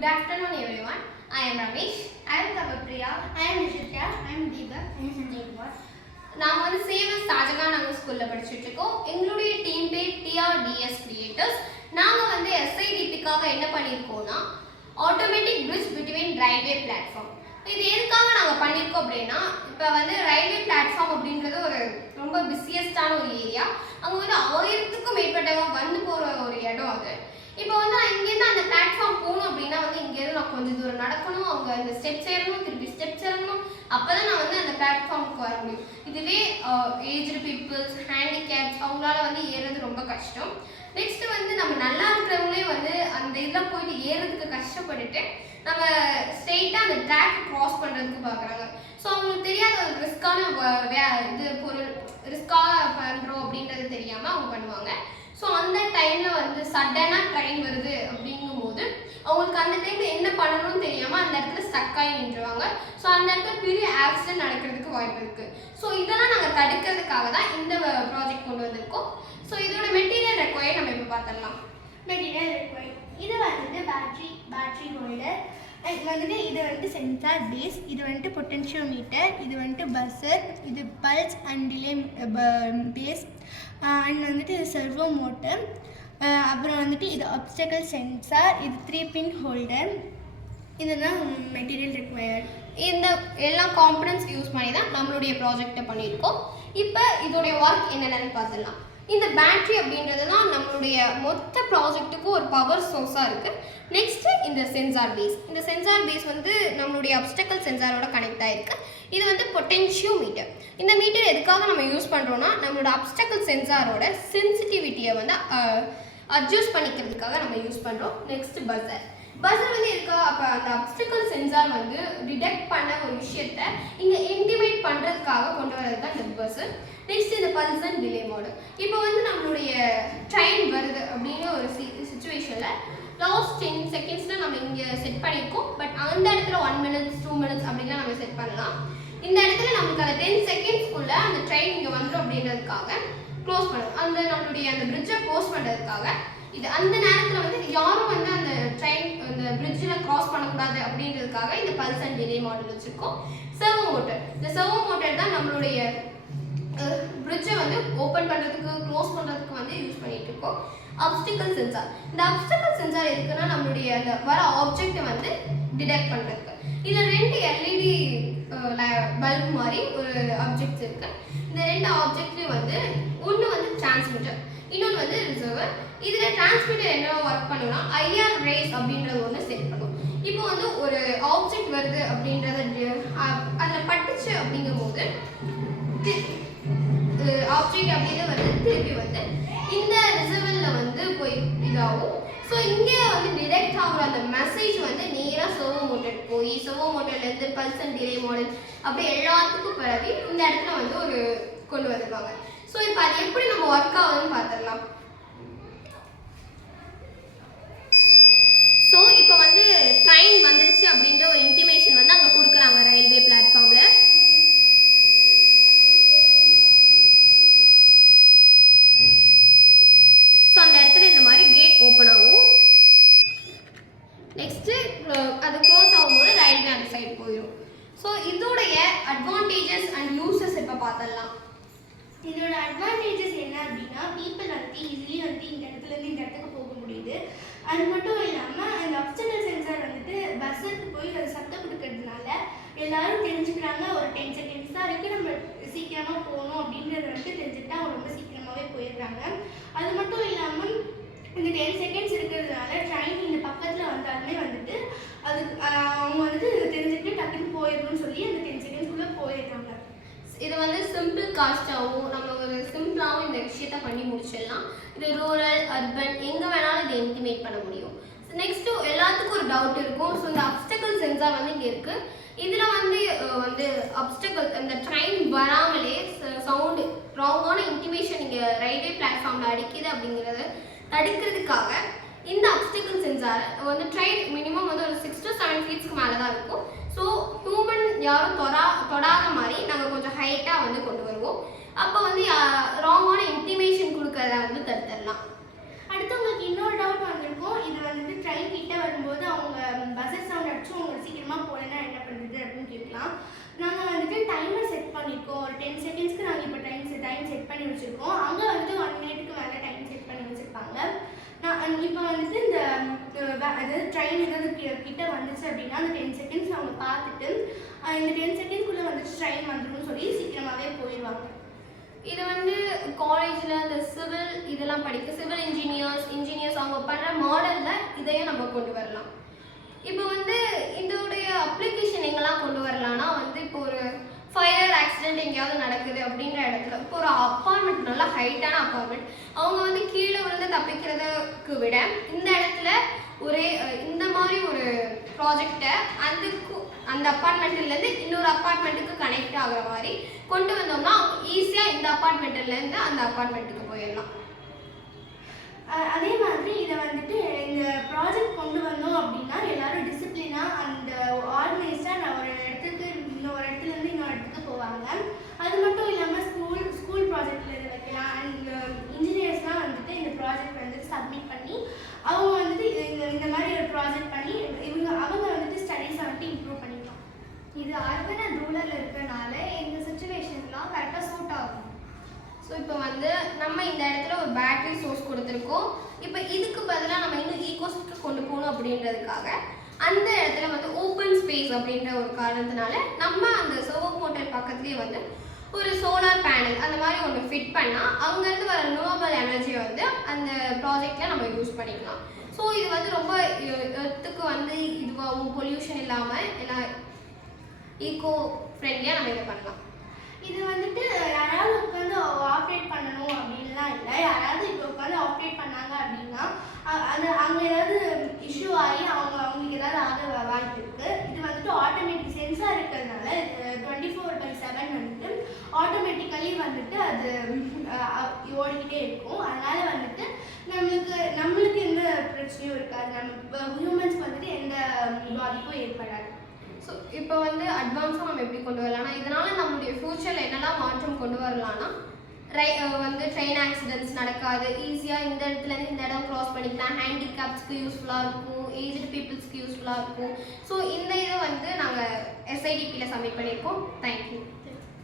Good afternoon everyone. I am Ramesh. I am Kavapriya. I am Nishitya. I am Deepak. I am Sanjay Kumar. நாம் வந்து சேவஸ் ஷாஜகான் நகர் ஸ்கூலில் படிச்சுட்டு இருக்கோம். எங்களுடைய team பேர் டிஆர்டிஎஸ் கிரியேட்டர்ஸ். நாங்கள் வந்து எஸ்ஐடிபிக்காக என்ன பண்ணியிருக்கோம்னா automatic bridge between railway platform. இது எதுக்காக நாங்கள் பண்ணியிருக்கோம் அப்படின்னா, இப்போ வந்து ரயில்வே பிளாட்ஃபார்ம் அப்படின்றது ஒரு ரொம்ப பிஸியஸ்டான ஒரு ஏரியா. அங்கே வந்து 1000க்கும் மேற்பட்டவங்க வந்து போகிற ஒரு இடம் அது. இப்போ வந்து நான் இங்கேருந்து அந்த பிளாட்ஃபார்ம் போகணும் அப்படின்னா வந்து இங்கேருந்து நான் கொஞ்சம் தூரம் நடக்கணும், அவங்க அந்த ஸ்டெப்ஸ் ஏறணும், திருப்பி ஸ்டெப்ஸ் இறங்கணும், அப்போ தான் நான் வந்து அந்த பிளாட்ஃபார்முக்கு வர முடியும். இதுவே ஏஜ்டு பீப்புள்ஸ், ஹேண்டிகேப்ஸ் அவங்களால வந்து ஏறுறது ரொம்ப கஷ்டம். நெக்ஸ்ட் வந்து நம்ம நல்லா இருக்கிறவங்களே வந்து அந்த இதில் போயிட்டு ஏறுறதுக்கு கஷ்டப்பட்டுட்டு நம்ம ஸ்ட்ரெயிட்டாக அந்த ட்ராக்கை க்ராஸ் பண்ணுறதுக்கு பார்க்குறாங்க. ஸோ அவங்களுக்கு தெரியாத ஒரு ரிஸ்க்கான இது பொருள் ரிஸ்க்காக பண்ணுறோம் அப்படின்றது தெரியாமல் அவங்க பண்ணுவாங்க. ஸோ அந்த டைமில் வந்து சடனாக ட்ரெயின் வருது அப்படிங்கும்போது அவங்களுக்கு அந்த டைமில் என்ன பண்ணணும்னு தெரியாமல் அந்த இடத்துல ஸ்டக்காகி நின்றுவாங்க. ஸோ அந்த இடத்துல பெரிய ஆக்சிடென்ட் நடக்கிறதுக்கு வாய்ப்பு இருக்குது. ஸோ இதெல்லாம் நாங்கள் தடுக்கிறதுக்காக தான் இந்த ப்ராஜெக்ட் கொண்டு வந்திருக்கோம். ஸோ இதோட மெட்டீரியல் ரெக்வயர் நம்ம இப்போ பார்த்துடலாம். மெட்டீரியல் ரெக்வயர் இது வந்துட்டு பேட்ரி ஹோல்டர், இது வந்துட்டு சென்சார் பேஸ், இது வந்துட்டு பொட்டென்ஷியோமீட்டர், இது வந்துட்டு பஸ்ஸர், இது pulse and delay base, and வந்துட்டு இது சர்வோ மோட்டர், அப்புறம் வந்துட்டு இது ஆப்ஸ்டக்கிள் சென்சார், இது 3 பின் ஹோல்டர். இதுதான் மெட்டீரியல் ரெக்வயர். இந்த எல்லா காம்பனன்ட்ஸ் யூஸ் பண்ணி தான் நம்மளுடைய ப்ராஜெக்டை பண்ணியிருக்கோம். இப்போ இதோடைய ஒர்க் என்னென்னு பார்த்துடலாம். இந்த பேட்ரி அப்படின்றது தான் நம்மளுடைய மொத்த ப்ராஜெக்ட்டுக்கும் ஒரு பவர் சோர்ஸாக இருக்குது. நெக்ஸ்ட்டு இந்த சென்சார் பேஸ். இந்த சென்சார் பேஸ் வந்து நம்மளுடைய ஆப்ஸ்டக்கிள் சென்சாரோட கனெக்ட் ஆகிருக்கு. இது வந்து பொட்டென்ஷியோமீட்டர். இந்த மீட்டர் எதுக்காக நம்ம யூஸ் பண்ணுறோன்னா நம்மளோட ஆப்ஸ்டக்கிள் சென்சாரோட சென்சிட்டிவிட்டியை வந்து அட்ஜஸ்ட் பண்ணிக்கிறதுக்காக நம்ம யூஸ் பண்ணுறோம். Next buzzer. பஸ்ஸர் வந்து இருக்கா, அப்போ அந்த ஆப்ஸ்டக்கிள் சென்சார் வந்து டிடெக்ட் பண்ண ஒரு விஷயத்தை இங்கே இன்டிமேட் பண்ணுறதுக்காக கொண்டு வரது தான் இந்த பஸ்ஸர். நெக்ஸ்ட் இந்த பல்ஸ் அண்ட் டிலே மாடல். இப்போ வந்து நம்மளுடைய ட்ரெயின் வருது அப்படின்னு ஒரு சுச்சுவேஷனில் லாஸ்ட் 10 செகண்ட்ஸில் நம்ம இங்கே செட் பண்ணியிருக்கோம். பட் அந்த இடத்துல 1 minutes 2 minutes அப்படிலாம் நம்ம செட் பண்ணலாம். இந்த இடத்துல நமக்கு அந்த 10 செகண்ட்ஸ்க்குள்ளே அந்த ட்ரெயின் இங்கே வந்துடும் அப்படின்றதுக்காக க்ளோஸ் பண்ணணும். அந்த நம்மளுடைய அந்த பிரிட்ஜை க்ளோஸ் பண்ணுறதுக்காக இது அந்த நேரத்தில் வந்து யாரும் வந்து அந்த ட்ரெயின் அந்த பிரிட்ஜில் க்ராஸ் பண்ணக்கூடாது அப்படின்றதுக்காக இந்த பல்ஸ் அண்ட் டிலே மாடல் வச்சுருக்கோம். Servo motor. இந்த சர்வோ மோட்டர் தான் நம்மளுடைய பிரிட்ஜை வந்து ஓப்பன் பண்ணுறதுக்கு க்ளோஸ் பண்ணுறதுக்கு வந்து யூஸ் பண்ணிகிட்டு இருக்கோம். Obstacle sensor. இந்த ஆப்ஸ்டிக்கல் சென்சார் எதுக்குன்னா நம்மளுடைய அந்த வர ஆப்ஜெக்டை வந்து டிடெக்ட் பண்ணுறதுக்கு. இதில் 2 எல்இடி பல்ப் மாதிரி ஒரு ஆப்ஜெக்ட்ஸ் இருக்குது. இந்த 2 ஆப்ஜெக்ட்லேயும் வந்து ஒன்று வந்து டிரான்ஸ்மிட்டர், இன்னொன்று வந்து ரிசர்வர். இதில் டிரான்ஸ்மிட்டர் என்ன ஒர்க் பண்ணுன்னா ஐஆர் ரேஸ் அப்படின்றது ஒன்று செட் பண்ணும். இப்போ வந்து ஒரு ஆப்ஜெக்ட் வருது அப்படின்றத அதில் பட்டுச்சு அப்படிங்கும்போது ஆப்ஜெக்ட் அப்படியே வந்து திருப்பி வந்து இந்த ரிசர்வரில் வந்து போய் இதாகும். ஸோ இங்கே வந்து டிரெக்ட் ஆகிற அந்த மெசேஜ் வந்து நேராக சர்வோ மோட்டர் போய் சர்வோ மோட்டர்லேருந்து பல்ஸ் அண்ட் டிலே மாடல் அப்படி எல்லாத்துக்கும் பிறகு இந்த இடத்துல வந்து ஒரு கொண்டு வந்துருவாங்க. ஸோ இப்போ அது எப்படி நம்ம ஒர்க் ஆகுதுன்னு பார்த்துடலாம். ஸோ இப்போ வந்து ட்ரெயின் வந்துருச்சு அப்படின்ற ஒரு இன்டிமேஷன் வந்து அங்கே கொடுக்குறாங்க ரயில்வே பிளாட்ஃபார்மில். ஸோ அந்த இடத்துல இந்த மாதிரி கேட் ஓப்பன் ஆகும். நெக்ஸ்ட்டு அது க்ளோஸ் ஆகும்போது ரயில்வே அந்த சைடு போயிடும். ஸோ இதோடைய அட்வான்டேஜஸ் அண்ட் யூசஸ் இப்போ பார்த்துடலாம். இதோட அட்வான்டேஜஸ் என்ன அப்படின்னா, பீப்புள் வந்து ஈஸிலி வந்து இந்த இடத்துலேருந்து இந்த இடத்துக்கு போக முடியுது. அது மட்டும் இல்லாமல் அந்த ஆப்ஸ்டக்கிள் சென்சார் வந்துட்டு பஸ்ஸுக்கு போய் அது சத்தம் கொடுக்கறதுனால எல்லாரும் தெரிஞ்சுக்கிறாங்க. ஒரு 10 செகண்ட்ஸ் தான் இருக்குது, நம்ம சீக்கிரமாக போகணும் அப்படின்றத வந்து தெரிஞ்சுக்கிட்டா அவங்க ரொம்ப சீக்கிரமாகவே போயிடுறாங்க. அது மட்டும் இல்லாமல் இந்த 10 செகண்ட்ஸ் இருக்கிறதுனால ட்ரெயின் இந்த பக்கத்தில் வந்தாலுமே வந்துட்டு அது அவங்க வந்துட்டு தெரிஞ்சுக்கிட்டு டக்குன்னு போயிடணும்னு சொல்லி அந்த 10 செகண்ட்ஸ்குள்ளே போயிடுறாங்க. இது வந்து சிம்பிள் காஸ்ட்டாகவும் நம்ம ஒரு சிம்பிளாகவும் இந்த விஷயத்த பண்ணி முடிச்சிடலாம். இது ரூரல் அர்பன் எங்கே வேணாலும் இதை இன்டிமேட் பண்ண முடியும். நெக்ஸ்ட்டு எல்லாத்துக்கும் ஒரு டவுட் இருக்கும். ஸோ இந்த ஆப்ஸ்டக்கிள் சென்சார் வந்து இங்கே இருக்குது. இதில் வந்து ஆப்ஸ்டக்கிள் அந்த ட்ரெயின் வராமலே சவுண்டு ராங்கான இன்டிமேஷன் இங்கே ரயில்வே பிளாட்ஃபார்மில் அடிக்குது அப்படிங்கிறத தடுக்கிறதுக்காக இந்த ஆப்ஸ்டக்கிள் சென்சார் வந்து ட்ரெயின் மினிமம் வந்து ஒரு 6 to 7 feet மேலே தான் இருக்கும். ஸோ ஹியூமன் யாரும் தொடாத மாதிரி நாங்கள் கொஞ்சம் ஹைட்டாக வந்து கொண்டு வருவோம். அப்போ வந்து ராங்கான இன்டிமேஷன் கொடுக்கறத வந்து தடுத்துடலாம். அடுத்து உங்களுக்கு இன்னொரு டவுட் வந்திருக்கும். இது வந்துட்டு ட்ரெயின் கிட்ட வரும்போது அவங்க வேகமாக போனேன்னா என்ன பண்ணுறது அப்படின்னு கேட்கலாம். நாங்கள் வந்துட்டு டைமர் செட் பண்ணியிருக்கோம். ஒரு 10 செகண்ட்ஸ்க்கு நாங்கள் இப்போ டைம் செட் பண்ணி வச்சுருக்கோம். அங்கே வந்துட்டு 1 மினிட்டுக்கு மேலே டைம் செட் பண்ணி வச்சுருப்பாங்க. நான் இப்போ வந்துட்டு இந்த அதாவது ட்ரெயின் ஏதாவது கிட்ட வந்துச்சு அப்படின்னா அந்த 10 செகண்ட்ஸ் அவங்க பார்த்துட்டு இந்த 10 செகண்ட்ஸ்குள்ளே வந்துட்டு ட்ரெயின் வந்துடும் சொல்லி சீக்கிரமாகவே போயிடுவாங்க. இது வந்து காலேஜில் இந்த சிவில் இதெல்லாம் சிவில் இன்ஜினியர்ஸ் அவங்க பண்ணுற மாடலில் இதையும் நம்ம கொண்டு வரலாம். இப்போ வந்து இதோடைய அப்ளிகேஷன் எங்கெல்லாம் கொண்டு வரலாம்னா வந்து இப்போ ஒரு ஃபயர் ஆக்சிடென்ட் எங்கேயாவது நடக்குது அப்படின்ற இடத்துல இப்போ ஒரு அப்பார்ட்மெண்ட் நல்லா ஹைட்டான அப்பார்ட்மெண்ட் அவங்க வந்து கீழே விழுந்து தப்பிக்கிறதுக்கு விட இந்த இடத்துல இந்த மாதிரி ஒரு ப்ராஜெக்டை அந்த அப்பார்ட்மெண்ட்லேருந்து இன்னொரு அப்பார்ட்மெண்ட்டுக்கு கனெக்ட் ஆகிற மாதிரி கொண்டு வந்தோம்னா ஈஸியாக இந்த அப்பார்ட்மெண்ட்லேருந்து அந்த அப்பார்ட்மெண்ட்டுக்கு போயிடலாம். அதே மாதிரி இதை வந்துட்டு இந்த ப்ராஜெக்ட் கொண்டு வந்தோம் அப்படின்னா எல்லாரும் டிசிப்ளினாக அந்த ஆர்கனைஸ்டாக ஒரு இடத்துலேருந்து இன்னொரு இடத்துக்கு போவாங்க. அது மட்டும் இல்லாமல் ஸ்கூல் ப்ராஜெக்டில் இதை வைக்கலாம். அண்ட் இன்ஜினியர்ஸ்லாம் வந்துட்டு இந்த ப்ராஜெக்ட் வந்துட்டு சப்மிட் பண்ணி அவங்க வந்துட்டு இந்த மாதிரி ஒரு ப்ராஜெக்ட் பண்ணி அவங்க வந்துட்டு ஸ்டடீஸை வந்துட்டு இம்ப்ரூவ் பண்ணிக்கலாம். இது அர்பன் அண்ட் ரூரல் இருக்கிறனால இந்த சுச்சுவேஷன்ஸ்லாம் கரெக்டாக சூட் ஆகும். ஸோ இப்போ வந்து நம்ம இந்த இடத்துல ஒரு பேட்டரி சோர்ஸ் கொடுத்துருக்கோம். இப்போ இதுக்கு பதிலாக நம்ம இன்னும் ஈகோஸ்க்கு கொண்டு போகணும் அப்படின்றதுக்காக அந்த இடத்துல வந்து ஓப்பன் ஸ்பேஸ் அப்படின்ற ஒரு காரணத்தினால நம்ம அந்த சர்வோ மோட்டர் பக்கத்துலேயே வந்து ஒரு சோலார் பேனல் அந்த மாதிரி ஒன்று ஃபிட் பண்ணால் அங்கேருந்து வர ரினியூவபிள் எனர்ஜியை வந்து அந்த ப்ராஜெக்டில் நம்ம யூஸ் பண்ணிக்கலாம். ஸோ இது வந்து ரொம்ப எர்த்துக்கு வந்து இதுவாகவும் பொல்யூஷன் இல்லாமல் எல்லாம் ஈகோ ஃப்ரெண்ட்லியாக நம்ம இதை பண்ணலாம். இது வந்துட்டு யாராவது உட்காந்து ஆப்ரேட் பண்ணணும் அப்படின்லாம் இல்லை. யாராவது இப்போ உட்காந்து ஆப்ரேட் பண்ணாங்க அப்படின்னா அங்கே ஏதாவது இஷ்யூ ஆகி அவங்களுக்கு ஏதாவது ஆக வாய்ப்பு இருக்குது. இது வந்துட்டு ஆட்டோமேட்டிக் சென்சார் இருக்கிறதுனால 24/7 வந்துட்டு ஆட்டோமேட்டிக்கலி வந்துட்டு அது ஓடிக்கிட்டே இருக்கும். அதனால் வந்துட்டு நம்மளுக்கு எந்த பிரச்சனையும் இருக்காது. நம்ம ஹியூமன்ஸ்க்கு வந்துட்டு எந்த பாதிப்பும் ஏற்படாது. ஸோ இப்போ வந்து அட்வான்ஸாக நம்ம எப்படி கொண்டு வரலாம்னா இதனால் நம்மளுடைய ஃப்யூச்சரில் என்னெல்லாம் மாற்றம் கொண்டு வரலாம்னா வந்து ட்ரெயின் ஆக்சிடென்ட்ஸ் நடக்காது. ஈஸியாக இந்த இடத்துலேருந்து இந்த இடம் க்ராஸ் பண்ணிக்கலாம். ஹேண்டிகேப்ஸ்க்கு யூஸ்ஃபுல்லாக இருக்கும். ஏஜ்டு பீப்புள்ஸ்க்கு யூஸ்ஃபுல்லாக இருக்கும். ஸோ இந்த இதை வந்து நாங்கள் SIDPயில் சப்மிட் பண்ணியிருக்கோம். தேங்க்யூ.